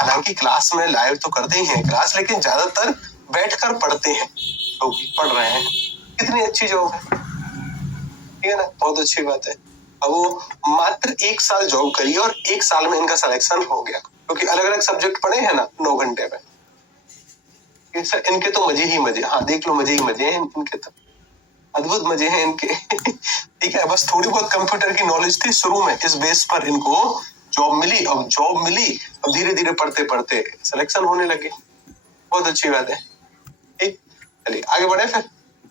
हालांकि क्लास में लाइव तो करते ही हैं क्लास, लेकिन ज्यादातर बैठकर पढ़ते हैं, तो पढ़ रहे हैं। कितनी अच्छी जॉब है, ठीक है ना, बहुत अच्छी बात है। अब वो मात्र 1 साल जॉब करी और 1 साल में इनका सिलेक्शन हो गया, क्योंकि अलग अलग सब्जेक्ट पढ़े हैं ना 9 घंटे में। इनके तो मजे ही मजे, हाँ देख लो, मजे ही मजे हैं इनके, तो अद्भुत मजे हैं इनके। ठीक है, बस थोड़ी बहुत कंप्यूटर की नॉलेज थी शुरू में, इस बेस पर इनको जॉब मिली। अब जॉब मिली, अब धीरे धीरे पढ़ते पढ़ते सिलेक्शन होने लगे। बहुत अच्छी बात है। ठीक, चलिए आगे बढ़े, फिर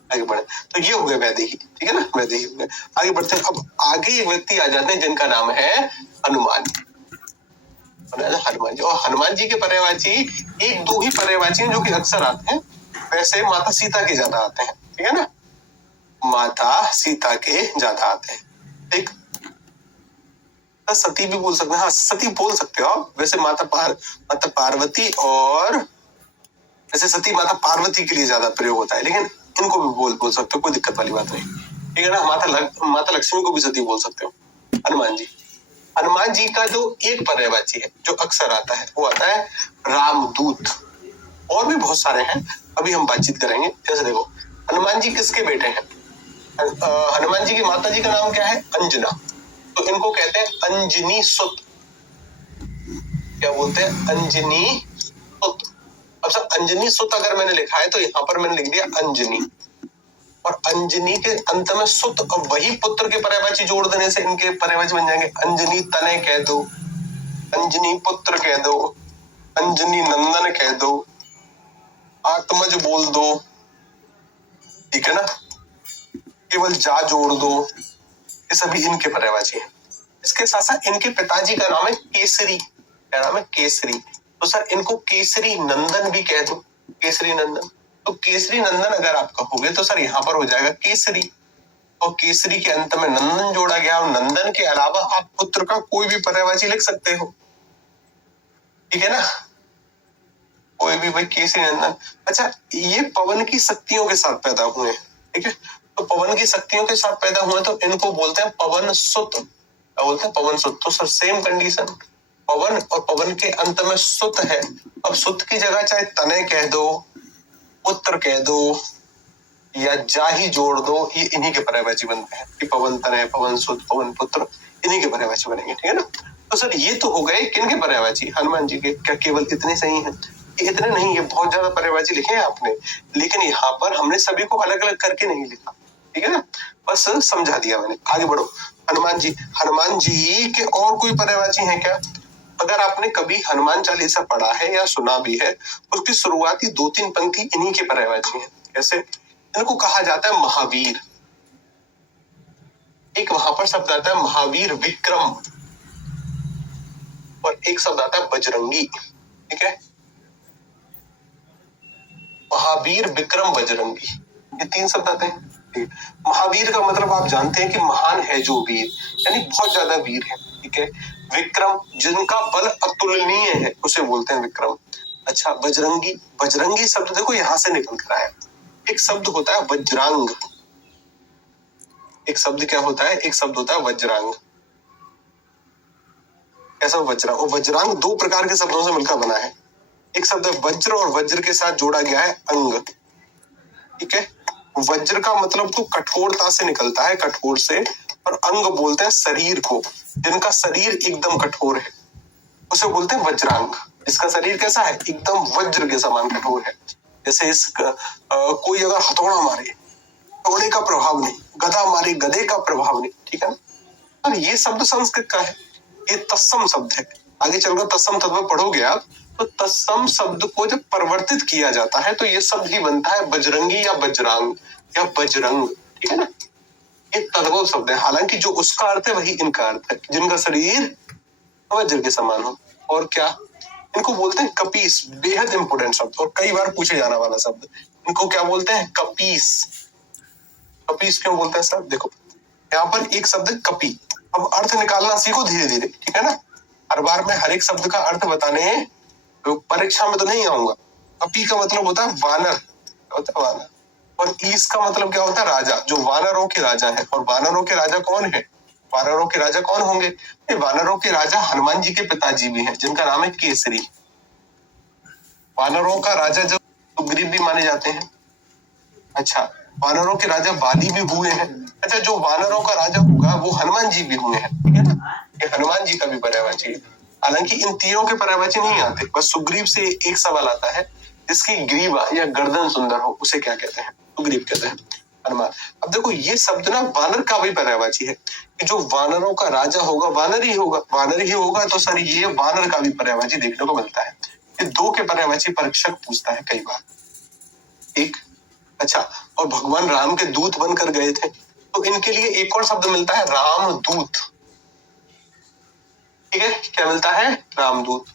आगे बढ़े। तो ये हो गए वैदेही, ठीक है ना, वैदेही हो गए। आगे बढ़ते हैं। अब आगे एक व्यक्ति आ जाते हैं जिनका नाम है हनुमान। हनुमान जी, और हनुमान जी के पर्यायवाची 1-2 ही पर्यायवाची हैं जो कि अक्सर आते हैं। वैसे माता सीता के ज्यादा आते हैं, ठीक है ना, माता सीता के ज्यादा आते हैं। ठीक, सती भी बोल सकते हैं, हाँ सती बोल सकते हो आप। वैसे माता पार्वती, और वैसे सती माता पार्वती के लिए ज्यादा प्रयोग होता है, लेकिन इनको भी बोल सकते हो, कोई दिक्कत वाली बात नहीं, ठीक है ना। माता लक्ष्मी को भी सती बोल सकते हो। हनुमान जी का जो एक पर्यायवाची है जो अक्सर आता है, वो आता है रामदूत। और भी बहुत सारे हैं, अभी हम बातचीत करेंगे। जैसे देखो, हनुमान जी किसके बेटे हैं? हनुमान जी की माता जी का नाम क्या है? अंजना, तो इनको कहते हैं अंजनी सुत। क्या बोलते हैं? अंजनी सुत। अब सर अंजनी सुत अगर मैंने लिखा है तो यहाँ पर मैंने लिख दिया अंजनी, और अंजनी के अंत में सुत, अब वही पुत्र के पर्यायवाची जोड़ देने से इनके पर्यायवाची बन जाएंगे। अंजनी तनय कह दो, अंजनी पुत्र कह दो, अंजनी नंदन कह दो, आत्मज बोल दो, ठीक है ना, केवल जा जोड़ दो, ये सभी इनके पर्यायवाची हैं। इसके साथ साथ इनके पिताजी का नाम है केसरी। क्या नाम है? केसरी। तो सर इनको केसरी नंदन भी कह दो, केसरी नंदन। तो केसरी नंदन अगर आप कहोगे तो सर यहाँ पर हो जाएगा केसरी, और केसरी के अंत में नंदन जोड़ा गया, और नंदन के अलावा आप पुत्र का कोई भी पर्यायवाची लिख सकते हो, ठीक है ना, कोई भी भाई केसरी नंदन। अच्छा, ये पवन की शक्तियों के साथ पैदा हुए, ठीक है, तो पवन की शक्तियों के साथ पैदा हुए तो इनको बोलते हैं पवन सुत। क्या बोलते हैं? पवन सुत। तो सर सेम कंडीशन, पवन और पवन के अंत में सुत है। अब सुत की जगह चाहे तनय कह दो, पुत्र कह दो, या जा ही जोड़ दो, ये इन्हीं के पर्यायवाची बनते हैं कि पवन तनय, पवन सुत, पवन पुत्र, इन्हीं के पर्यायवाची बनेंगे, ठीक है ना। तो सर ये तो हो गए किन के पर्यायवाची? हनुमान जी के। क्या केवल इतने सही हैं? इतने नहीं, ये बहुत ज्यादा पर्यायवाची लिखे हैं आपने, लेकिन यहाँ पर हमने सभी को अलग अलग करके नहीं लिखा, ठीक है ना, बस समझा दिया मैंने। आगे बढ़ो। हनुमान जी के और कोई पर्यायवाची हैं क्या? अगर आपने कभी हनुमान चालीसा पढ़ा है या सुना भी है, उसकी शुरुआती 2-3 पंक्ति इन्हीं के पर्यायवाची हैं। कैसे? इनको कहा जाता है महावीर। एक वहां पर शब्द आता है महावीर विक्रम, और एक शब्द आता है बजरंगी, ठीक है, महावीर विक्रम बजरंगी, ये 3 शब्द आते हैं। महावीर का मतलब आप जानते हैं कि महान है जो वीर, यानी बहुत ज्यादा वीर है, ठीक है। विक्रम, जिनका बल अतुलनीय है, उसे बोलते हैं विक्रम। अच्छा, बजरंगी, बजरंगी शब्द देखो यहां से निकल कर आया। एक शब्द होता है वज्रांग, एक शब्द क्या होता है? एक शब्द होता है वज्रांग। ऐसा वज्रांग, और वज्रांग 2 प्रकार के शब्दों से मिलकर बना है। एक शब्द वज्र, और वज्र के साथ जोड़ा गया है अंग, ठीक है। वज्र का मतलब तो कठोरता से निकलता है, कठोर से, और अंग बोलते हैं शरीर को, जिनका शरीर एकदम कठोर है उसे बोलते हैं वज्रांग। इसका शरीर कैसा है? एकदम वज्र के समान कठोर है। जैसे कोई अगर हथौड़ा मारे, हथौड़े का प्रभाव नहीं, गदा मारे, गदे का प्रभाव नहीं, ठीक है ना। और ये शब्द संस्कृत का है, ये तत्सम शब्द है। आगे चलकर तत्सम तत्व पढ़ोगे आप, तो तत्सम शब्द को जब परिवर्तित किया जाता है तो ये शब्द ही बनता है बजरंगी या वज्रांग या बजरंग, ठीक है ना। ये तद्भव शब्द है, हालांकि जो उसका अर्थ है वही इनका अर्थ है, जिनका शरीर वज्र के समान हो। और क्या? इनको बोलते हैं कपीस, बेहद इंपोर्टेंट शब्द और कई बार पूछे जाने वाला शब्द। इनको क्या बोलते हैं? कपीस। कपीस क्यों बोलते हैं सर? देखो यहाँ पर एक शब्द कपी, अब अर्थ निकालना सीखो धीरे धीरे, ठीक है ना। हर बार मैं हर एक शब्द का अर्थ बताने तो परीक्षा में तो नहीं आऊंगा। कपी का मतलब होता है वानर, होता है वानर। और ईस का मतलब क्या होता है? राजा, जो वानरों के राजा है। और वानरों के राजा कौन है? वानरों के राजा कौन होंगे? वानरों के राजा हनुमान जी के पिताजी भी हैं, जिनका नाम है केसरी। वानरों का राजा जो सुग्रीव भी माने जाते हैं। अच्छा, वानरों के राजा बाली भी हुए हैं। अच्छा, जो वानरों का राजा होगा वो हनुमान जी भी हुए हैं, ठीक है ना? ये हनुमान जी का भी पर्यायवाची है। हालांकि इन तीनों के पर्यायवाची नहीं आते, बस सुग्रीव से एक सवाल आता है, जिसकी ग्रीवा या गर्दन सुंदर हो उसे क्या कहते हैं? सुग्रीव कहते हैं, हनुमान। अब देखो, ये शब्द ना वानर का भी पर्यायवाची है कि जो वानरों का राजा होगा वानर ही होगा, वानर ही होगा, तो सर ये वानर का भी पर्यायवाची देखने को मिलता है। ये दो के पर्यायवाची परीक्षक पूछता है कई बार। एक, अच्छा, और भगवान राम के दूत बनकर गए थे, तो इनके लिए एक और शब्द मिलता है, रामदूत। ठीक है, क्या मिलता है? रामदूत।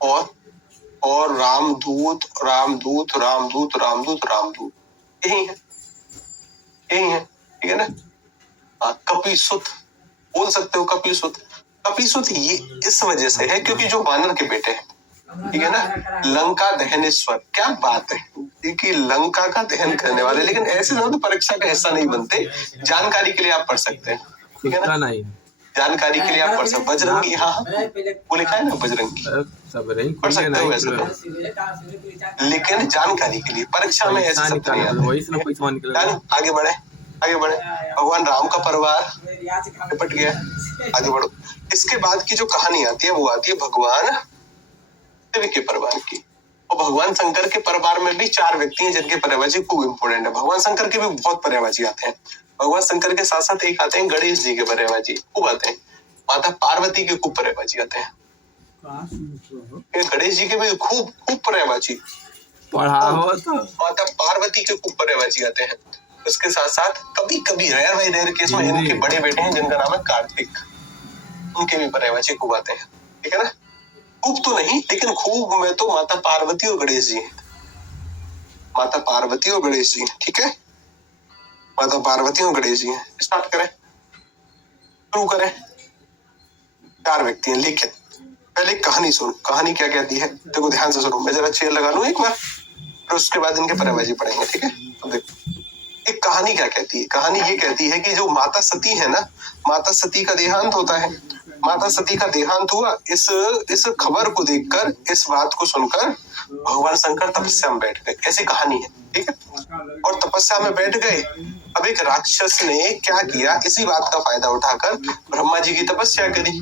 और रामदूत, रामदूत, रामदूत, रामदूत, रामदूत, यही है, यही है, ठीक है ना? कपिसुत बोल सकते हो, कपिसुत। कपिसुत ये इस वजह से है क्योंकि जो वानर के बेटे हैं, ठीक है ना, लंका दहनेश्वर, क्या बात है कि लंका का दहन करने वाले, लेकिन ऐसे तो परीक्षा का हिस्सा नहीं बनते, जानकारी के लिए आप पढ़ सकते हैं, ठीक है ना? जानकारी के लिए आप पढ़ सकते, बजरंगी, हाँ वो लिखा है ना, बजरंगी पढ़ सकते हो वैसे तो, लेकिन जानकारी के लिए परीक्षा में ऐसे शब्द नहीं आते। आगे बढ़े, आगे बढ़े। भगवान राम का परिवार निपट गया, आगे बढ़ो। इसके बाद की जो कहानी आती है वो आती है भगवान शिव के परिवार की। और भगवान शंकर के परिवार में भी 4 व्यक्ति हैं जिनके पर्यायवाची खूब इंपोर्टेंट है। भगवान शंकर के भी बहुत पर्यायवाची आते हैं। भगवान शंकर के साथ साथ एक आते हैं गणेश जी के पर्यायवाची, खूब आते हैं। माता पार्वती के खूब पर्यायवाची आते हैं। गणेश जी के भी खूब पर्यायवाची, माता पार्वती के खूब पर्यायवाची आते हैं। उसके साथ साथ कभी कभी रेयर केस में इनके बड़े बेटे हैं जिनका नाम है कार्तिक, उनके भी पर्यायवाची खूब आते हैं, ठीक है ना? खूब तो नहीं, लेकिन खूब में तो माता पार्वती और गणेश जी हैं। माता पार्वती और गणेश जी, ठीक है? माता पार्वती और गणेश जी हैं। स्टार्ट करें, शुरू करें। 4 व्यक्ति हैं, लेकिन पहले कहानी सुनो। कहानी क्या कहती है देखो, ध्यान से सुनो। मैं जरा चेयर लगा लूं एक बार, फिर उसके बाद इनके पर्यायवाची पढ़ेंगे, ठीक है? अब देखो एक कहानी क्या कहती है। कहानी ये कहती है कि जो माता सती है ना, माता सती का देहांत होता है। माता सती का देहांत हुआ, इस खबर को देखकर, इस बात को सुनकर भगवान शंकर तपस्या में बैठ गए। ऐसी कहानी है, ठीक है? और तपस्या में बैठ गए। अब एक राक्षस ने क्या किया, इसी बात का फायदा उठाकर ब्रह्मा जी की तपस्या करी।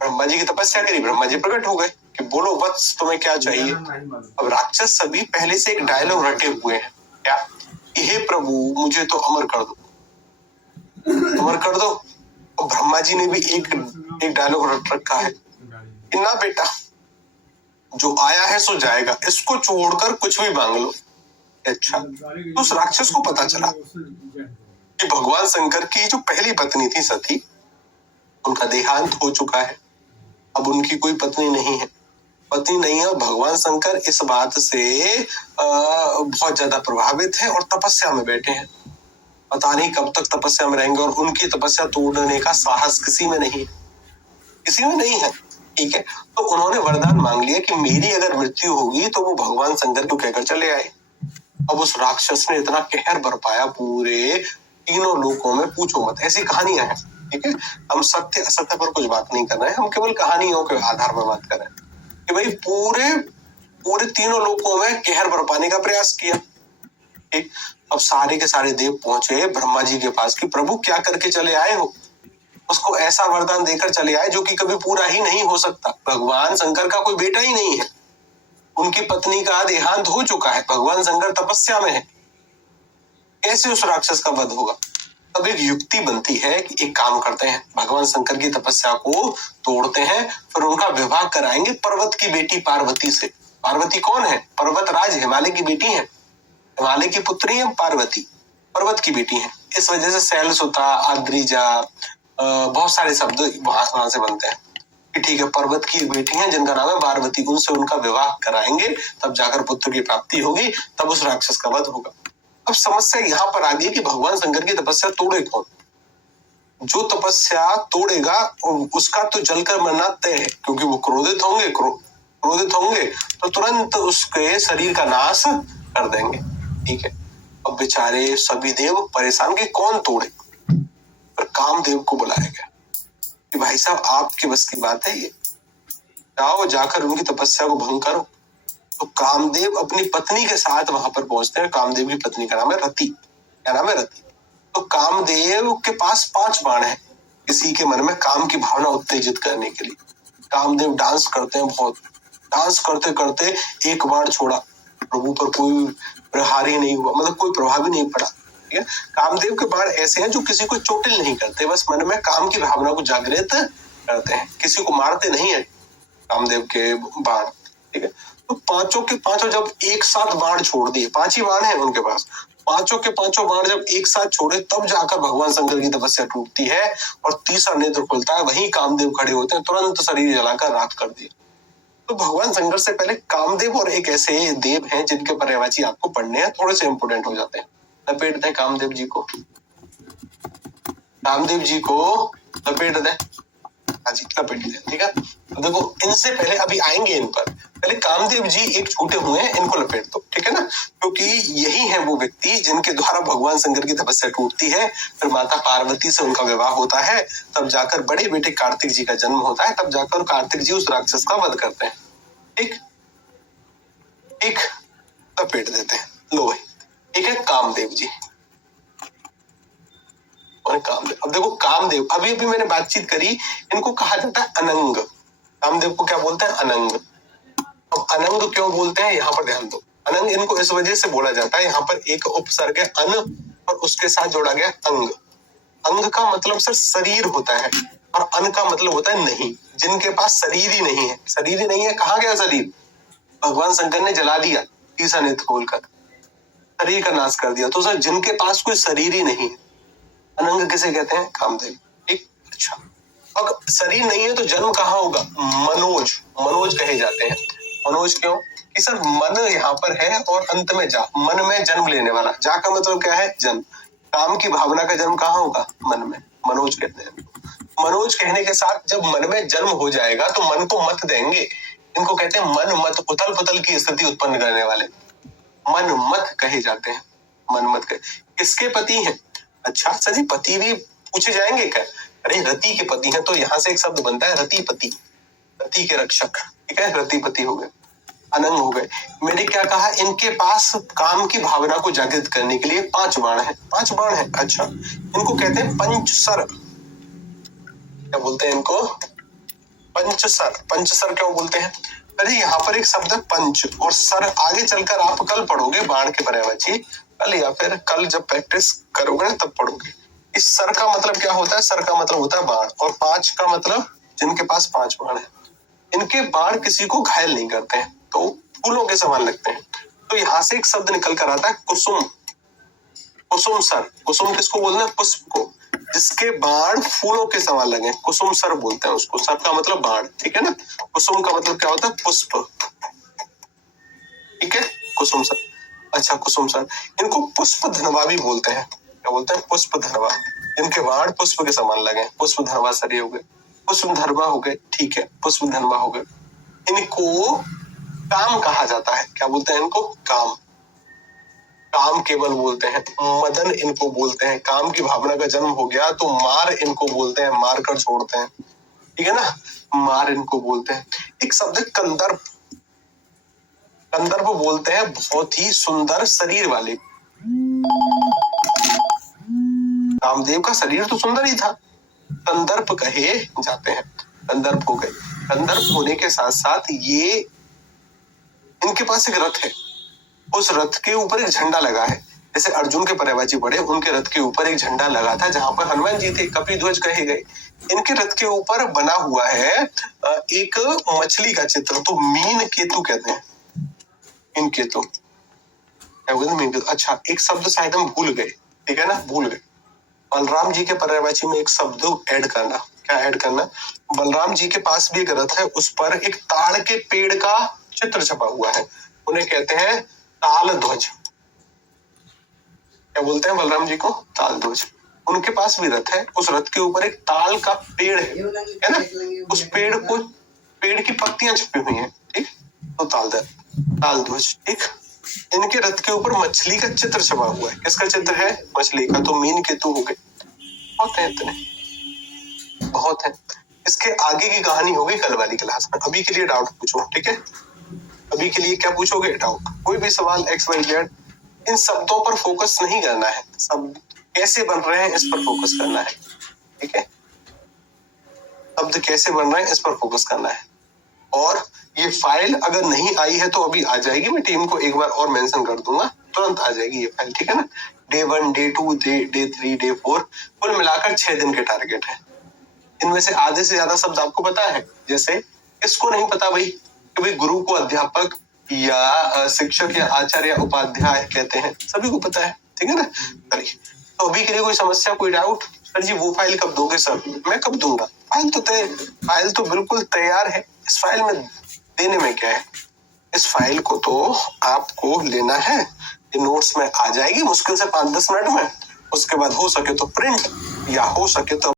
ब्रह्मा जी की तपस्या करी, ब्रह्मा जी प्रकट हो गए कि बोलो वत्स, तुम्हें क्या चाहिए? अब राक्षस सभी पहले से एक डायलॉग रटे हुए हैं, क्या? हे प्रभु मुझे तो अमर कर दो, अमर कर दो। और ब्रह्मा जी ने भी एक डायलॉग रट रखा है, ना बेटा, जो आया है सो जाएगा, इसको छोड़कर कुछ भी मांग लो। अच्छा, तो उस राक्षस को पता चला कि भगवान शंकर की जो पहली पत्नी थी सती, उनका देहांत हो चुका है। अब उनकी कोई पत्नी नहीं है, पत्नी नहीं है। भगवान शंकर इस बात से बहुत ज्यादा प्रभावित है और तपस्या में बैठे हैं। पता नहीं कब तक तपस्या में रहेंगे, और उनकी तपस्या तोड़ने का साहस किसी में नहीं है, ठीक है? तो उन्होंने वरदान मांग लिया कि मेरी अगर मृत्यु होगी तो वो भगवान शंकर को कहकर चले आए। अब उस राक्षस ने इतना कहर बरपाया पूरे तीनों लोकों में, पूछो मत। ऐसी कहानियां हैं, ठीक है? हम सत्य असत्य पर कुछ बात नहीं कर रहे हैं, हम केवल कहानियों के आधार पर बात कर रहे हैं कि भाई पूरे तीनों लोकों में कहर बरपाने का प्रयास किया, ठीक? अब सारे के सारे देव पहुंचे ब्रह्मा जी के पास कि प्रभु क्या करके चले आए हो? उसको ऐसा वरदान देकर चले आए जो कि कभी पूरा ही नहीं हो सकता। भगवान शंकर का कोई बेटा ही नहीं है, उनकी पत्नी का देहांत हो चुका है, भगवान शंकर तपस्या में है, कैसे उस राक्षस का वध होगा? तब एक युक्ति बनती है कि एक काम करते हैं, भगवान शंकर की तपस्या को तोड़ते हैं, फिर उनका विवाह कराएंगे पर्वत की बेटी पार्वती से। पार्वती कौन है? पर्वतराज हिमालय की बेटी है, हिमालय की पुत्री है पार्वती, पर्वत की बेटी है। इस वजह से शैलसुता, आद्रिजा, बहुत सारे शब्द वहां से बनते हैं कि ठीक है, पर्वत की बेटी है जिनका नाम है पार्वती, उनसे उनका विवाह कराएंगे, तब जाकर पुत्र की प्राप्ति होगी, तब उस राक्षस का वध होगा। अब समस्या यहाँ पर आ गई कि भगवान शंकर की तपस्या तोड़े कौन? जो तपस्या तोड़ेगा उसका तो जलकर मरना तय है, क्योंकि वो क्रोधित होंगे तो तुरंत उसके शरीर का नाश कर देंगे, ठीक है? अब बेचारे सभी देव परेशान के कौन तोड़े? पर कामदेव को बुलाया गया कि भाई साहब आपके बस की बात है ये, जाओ जाकर उनकी तपस्या को भंग करो। तो कामदेव अपनी पत्नी के साथ वहां पर पहुंचते हैं। कामदेव की पत्नी का नाम है रति। क्या नाम है? रति। तो कामदेव के पास 5 बाण है किसी के मन में काम की भावना उत्तेजित करने के लिए। कामदेव डांस करते हैं बहुत, डांस करते करते एक बाण छोड़ा, प्रभु पर कोई प्रहार ही नहीं हुआ, मतलब कोई प्रभाव ही नहीं पड़ा। ठीक है, कामदेव के बाण ऐसे हैं जो किसी को चोटिल नहीं करते, बस मन में काम की भावना को जागृत करते हैं, किसी को मारते नहीं है कामदेव के बाण। ठीक है, तो 5 के 5 जब एक साथ बाण छोड़ दिए, 5 ही बाण है उनके पास, 5 के 5 बाण जब एक साथ छोड़े तब जाकर भगवान शंकर की तपस्या टूटती है और तीसरा नेत्र खुलता है। वहीं कामदेव खड़े होते हैं, तुरंत शरीर जलाकर राख कर दिए। तो भगवान शंकर से पहले कामदेव और एक ऐसे देव हैं जिनके पर्यायवाची आपको पढ़ने हैं, थोड़े से इंपोर्टेंट हो जाते हैं। लपेट दें कामदेव जी को, कामदेव जी को लपेट दें। हाँ जी, लपेट दें। ठीक है, तो देखो इनसे पहले अभी आएंगे इन पर, पहले कामदेव जी एक छूटे हुए हैं, इनको लपेट दो। ठीक है ना, क्योंकि यही है वो व्यक्ति जिनके द्वारा भगवान शंकर की तपस्या टूटती है, फिर माता पार्वती से उनका विवाह होता है, तब जाकर बड़े बेटे कार्तिक जी का जन्म होता है, तब जाकर कार्तिक जी उस राक्षस का वध करते हैं। ठीक, एक लपेट देते हैं। लो भाई, एक है कामदेव जी और कामदेव। अब देखो कामदेव, अभी अभी मैंने बातचीत करी, इनको कहा जाता है अनंग। कामदेव को क्या बोलते हैं? अनंग। अब अनंग क्यों बोलते हैं, यहाँ पर ध्यान दो। अनंग इनको इस वजह से बोला जाता है, यहाँ पर एक उपसर्ग है अन और उसके साथ जोड़ा गया अंग। अंग का मतलब सर शरीर होता है और अन का मतलब होता है नहीं, जिनके पास शरीर ही नहीं है। शरीर ही नहीं है, कहाँ गया शरीर? भगवान शंकर ने जला दिया तीसरा नेत्र खोलकर, शरीर का नाश कर दिया। तो सर जिनके पास कोई शरीर ही नहीं है, अनंग किसे कहते हैं? कामदेव। ठीक, अच्छा, अब शरीर नहीं है तो जन्म कहाँ होगा? मनोज, मनोज कहे जाते हैं। मनोज क्यों? कि सर मन यहाँ पर है और अंत में जा, मन में जन्म लेने वाला। जा का मतलब क्या है? जन्म। काम की भावना का जन्म कहाँ होगा? मन में, मनोज कहते हैं। मनोज कहने के साथ जब मन में जन्म हो जाएगा तो मन को मत देंगे, इनको कहते हैं मन मत, उथल पुथल की स्थिति उत्पन्न करने वाले मन मत कहे जाते हैं। मन मत कहे। किसके पति हैं? अच्छा सर जी, पति भी पूछे जाएंगे क्या? अरे रति के पति हैं, तो यहाँ से एक शब्द बनता है रतिपति, रति के रक्षक। ठीक है, रतिपति हो गए, अनंग हो गए। मैंने क्या कहा? इनके पास काम की भावना को जागृत करने के लिए 5 बाण है। 5 बाण है, अच्छा, इनको कहते हैं पंचसर। क्या बोलते हैं इनको? पंचसर। पंचसर क्यों बोलते हैं? अरे यहाँ पर एक शब्द है पंच और सर, आगे चलकर आप कल पढ़ोगे बाण के पर्यायवाची, कल या फिर कल जब प्रैक्टिस करोगे ना तब पढ़ोगे। इस सर का मतलब क्या होता है? सर का मतलब होता है बाण, और 5 का मतलब जिनके पास 5 बाण है। इनके बाण किसी को घायल नहीं करते हैं, तो फूलों के समान लगते हैं। तो यहाँ से एक शब्द निकल कर आता है कुसुम। कुसुम सर। कुसुम किसको बोलते हैं? पुष्प को, जिसके बाण फूलों के समान लगे, कुसुम सर बोलते हैं उसको। सर का मतलब बाण। ठीक है ना, कुसुम का मतलब क्या होता है? पुष्प। ठीक है, कुसुम सर। अच्छा, कुसुम सर। इनको पुष्प धनवा भी बोलते हैं। क्या बोलते हैं? पुष्प धनवा। इनके बाण पुष्प के समान लगे, पुष्प धनवा सर हो गए, पुष्प धनवा हो गए। ठीक है, पुष्प धनवा हो गए। इनको काम कहा जाता है। क्या बोलते हैं इनको? काम। काम केवल बोलते हैं। मदन इनको बोलते हैं। काम की भावना का जन्म हो गया तो मार इनको बोलते हैं, मार कर छोड़ते हैं। ठीक है ना, मार इनको बोलते हैं। एक शब्द है कंदर्प। कंदर्प बोलते हैं बहुत ही सुंदर शरीर वाले। कामदेव का शरीर तो सुंदर ही था, कंदर्प कहे जाते हैं। कंदर्प हो गए। कंदर्प होने के साथ साथ ये, इनके पास एक रथ है, उस रथ के ऊपर एक झंडा लगा है। जैसे अर्जुन के पर्यायवाची पढ़े, उनके रथ के ऊपर एक झंडा लगा था जहां पर हनुमान जी थे, कपिध्वज कहे गए। इनके रथ के ऊपर बना हुआ है एक मछली का चित्र, तो मीन केतु कहते हैं। मीन केतु क्या बोलते हैं? मीन केतु। अच्छा, एक शब्द शायद हम भूल गए। ठीक है ना, भूल गए। बलराम जी के पर्यायवाची में एक शब्द ऐड करना। क्या ऐड करना? बलराम जी के पास भी एक रथ है, उस पर एक ताड़ के पेड़ का चित्र छपा हुआ है, उन्हें कहते हैं ताल ध्वज। क्या बोलते हैं बलराम जी को? ताल ध्वज। उनके पास भी रथ है, उस रथ के ऊपर एक ताल का पेड़ है ना, उस पेड़ की पत्तियां छपी हुई हैं। ठीक, तो ताल ध्वज। ठीक, इनके रथ के ऊपर मछली का चित्र छपा हुआ है। किसका चित्र है? मछली का, तो मीन केतु हो गए। बहुत है इतने, बहुत है। इसके आगे की कहानी होगी कल वाली क्लास में। अभी के लिए डाउट पूछो, ठीक है? अभी के लिए क्या पूछोगे? डाउट। कोई भी सवाल एक्स वाई जेड, इन शब्दों पर फोकस नहीं करना है, शब्द कैसे बन रहे हैं इस पर फोकस करना है, ठीक है? शब्द कैसे बन रहे हैं इस पर फोकस करना है। और ये फाइल अगर नहीं आई है तो अभी आ जाएगी, मैं टीम को एक बार और मेंशन कर दूंगा, तुरंत आ जाएगी ये फाइल, ठीक है ना? डे 1, डे 2, डे 3, डे 4, कुल मिलाकर 6 दिन के टारगेट है। इनमें से आधे से ज्यादा शब्द आपको पता है, जैसे इसको नहीं पता भाई कि भाई गुरु को अध्यापक या शिक्षक या आचार्य या उपाध्याय कहते हैं, सभी को पता है, ठीक है ना? चलिए, तो अभी के लिए कोई समस्या, कोई डाउट? सर जी वो फाइल कब दोगे? सर मैं कब दूंगा? फाइल तो बिल्कुल तैयार है। इस फाइल में देने में क्या है? इस फाइल को तो आपको लेना है, ये नोट्स में आ जाएगी मुश्किल से 5-10 मिनट में। उसके बाद हो सके तो प्रिंट या हो सके तो